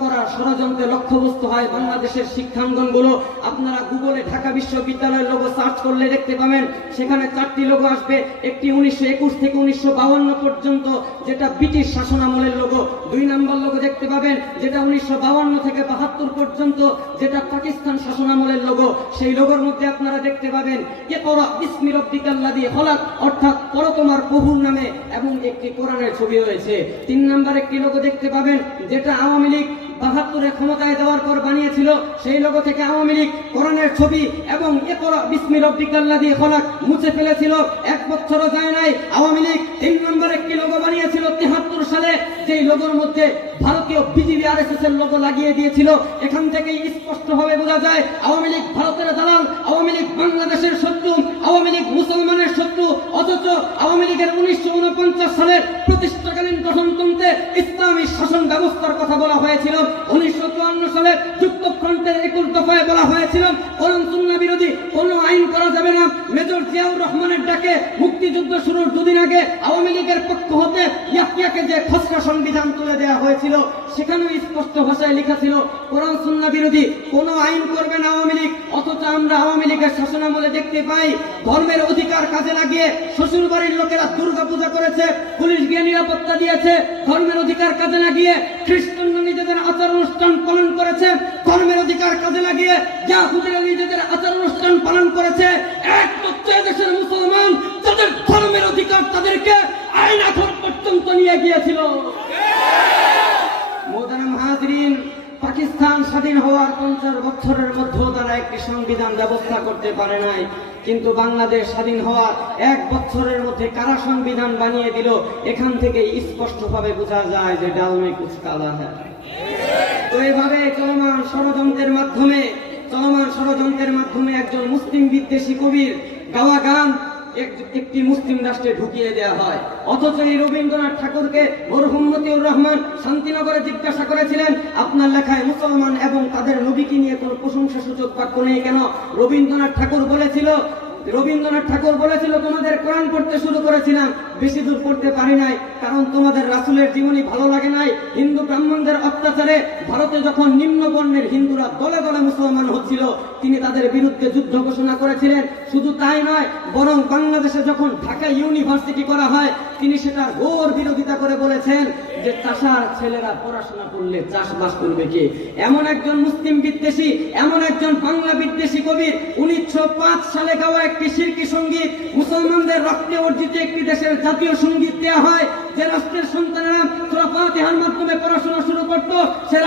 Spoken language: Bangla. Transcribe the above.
করার ষড়যন্ত্রে লক্ষ্যবস্তু হয় বাংলাদেশের শিক্ষাঙ্গনগুলো। আপনারা গুগলে ঢাকা বিশ্ববিদ্যালয়ের লোগো সার্চ করলে দেখতে পাবেন, সেখানে 4টি লোগো আসবে। একটি 1921 থেকে 1952 পর্যন্ত, যেটা ব্রিটিশ শাসনামলের লোগো। 2 নম্বর লোগো দেখতে পাবেন, যেটা 1952 থেকে 72 পর্যন্ত, যেটা পাকিস্তান শাসনামলের লোগো। সেই লোগোর মধ্যে আপনারা দেখতে পাবেন ইকরা বিসমি রাব্বিকাল্লাযী খলাক, অর্থাৎ পড়ো তোমার প্রভুর নামে, এবং একটি কোরআনের ছবি রয়েছে। 3 নম্বর একটি লোগো দেখতে পাবেন, যেটা আওয়ামী লীগ 72-এ ক্ষমতায় যাওয়ার পর বানিয়েছিল। সেই লোগো থেকে আওয়ামী লীগ কোরআনের ছবি এবং ইকরা বিসমি রাব্বিকাল্লাযী খলাক মুছে ফেলেছিল। 1 বছরও যায় নাই আওয়ামী লীগ 3 নম্বর একটি লোগো বানিয়েছিল 73 সালে, যেই লোগোর মধ্যে ভারতীয় বিজেপি আরএসএস এর লোগো লাগিয়ে দিয়েছিল। এখান থেকেই স্পষ্টভাবে বোঝা যায় আওয়ামী লীগ ভারতের দালাল, আওয়ামী লীগ বাংলাদেশের শত্রু, আওয়ামী লীগ মুসলমানের শত্রু। অথচ আওয়ামী লীগের 1949 সালের প্রতিষ্ঠাকালীন গঠনতন্ত্রে ইসলামী শাসন ব্যবস্থার কথা বলা হয়েছিল। 1954 সালে যুক্তফ্রন্টের 21 দফায় বলা হয়েছিল কোরআন সুন্নাহ বিরোধী কোনো আইন করা যাবে না। মেজর জিয়াউর রহমানের ডাকে মুক্তিযুদ্ধ শুরুর 2 দিন আগে আওয়ামী লীগের পক্ষ হতে ইয়াহিয়াকে যে খসড়া সংবিধান তুলে দেওয়া হয়েছিল, সেখানেও স্পষ্ট ভাষায় লেখা ছিল কোরআন সুন্নাহ বিরোধী কোনো আইন করবে না আওয়ামী লীগ। অথচ আমরা আওয়ামী লীগের শাসনামলে দেখতে পাই ধর্মের অধিকার কাজে লাগিয়ে শ্বশুর বাড়ির লোকেরা দুর্গা পূজা করেছে, পুলিশ গিয়ে নিরাপত্তা দিয়েছে। ধর্মের অধিকার কাজে লাগিয়ে খ্রিস্টানরা নিজেদের আচার অনুষ্ঠান পালন করেছে, ধর্মের অধিকার কাজে লাগিয়ে ইয়াহুদীরা নিজেদের আচার অনুষ্ঠান পালন করেছে। একমাত্র দেশের মুসলমান যাদের ধর্মের অধিকার, তাদেরকে আইন এখন পর্যন্ত নিয়ে গিয়েছিল। মোহতারাম হাজরিন, পাকিস্তান স্বাধীন হওয়ার 50 বছরের মধ্যেও তারা একটি সংবিধান ব্যবস্থা করতে পারে নাই। কিন্তু বাংলাদেশ স্বাধীন হওয়ার 1 বছরের মধ্যে কারা সংবিধান বানিয়ে দিল, এখান থেকে স্পষ্টভাবে বোঝা যায় যে ডাল মে কুছ কালা হ্যায়। তো এইভাবে চলমান ষড়যন্ত্রের মাধ্যমে একজন মুসলিম বিদ্বেষী কবির গাওয়া গান একটি মুসলিম রাষ্ট্রে ঢুকিয়ে দেওয়া হয়। অথচ এই রবীন্দ্রনাথ ঠাকুরকে মরহুম মতিউর রহমান শান্তিনগরে জিজ্ঞাসা করেছিলেন, আপনার লেখায় মুসলমান এবং তাদের নবীকে নিয়ে কোনো প্রশংসাসূচক বাক্য নেই কেন? রবীন্দ্রনাথ ঠাকুর বলেছিল তোমাদের কোরআন পড়তে শুরু করেছিলাম, বেশি দূর পড়তে পারি নাই, কারণ তোমাদের রাসূলের জীবনী ভালো লাগে নাই। হিন্দু ব্রাহ্মণদের অত্যাচারে ভারতে যখন নিম্ন বর্ণের হিন্দুরা দলে দলে মুসলমান হচ্ছিল, তিনি তাদের বিরুদ্ধে যুদ্ধ ঘোষণা করেছিলেন। শুধু তাই নয়, বরং বাংলাদেশে যখন ঢাকা ইউনিভার্সিটি করা হয়, তিনি সেটার ঘোর বিরোধিতা করে বলেছেন যে চাষার ছেলেরা পড়াশোনা করলে চাষবাস করবে কে? এমন একজন মুসলিম বিদ্বেষী, এমন একজন বাংলা বিদ্বেষী কবির 1905 সালে গাওয়া একটি শিরকি সঙ্গীত, মুসলমানদের রক্তে অর্জিত একটি দেশের জাতীয় সঙ্গীত দেওয়া হয়, যে রাষ্ট্রের সন্তানেরা সূরা ফাতিহার মাধ্যমে পড়াশোনা শুরু করত, সে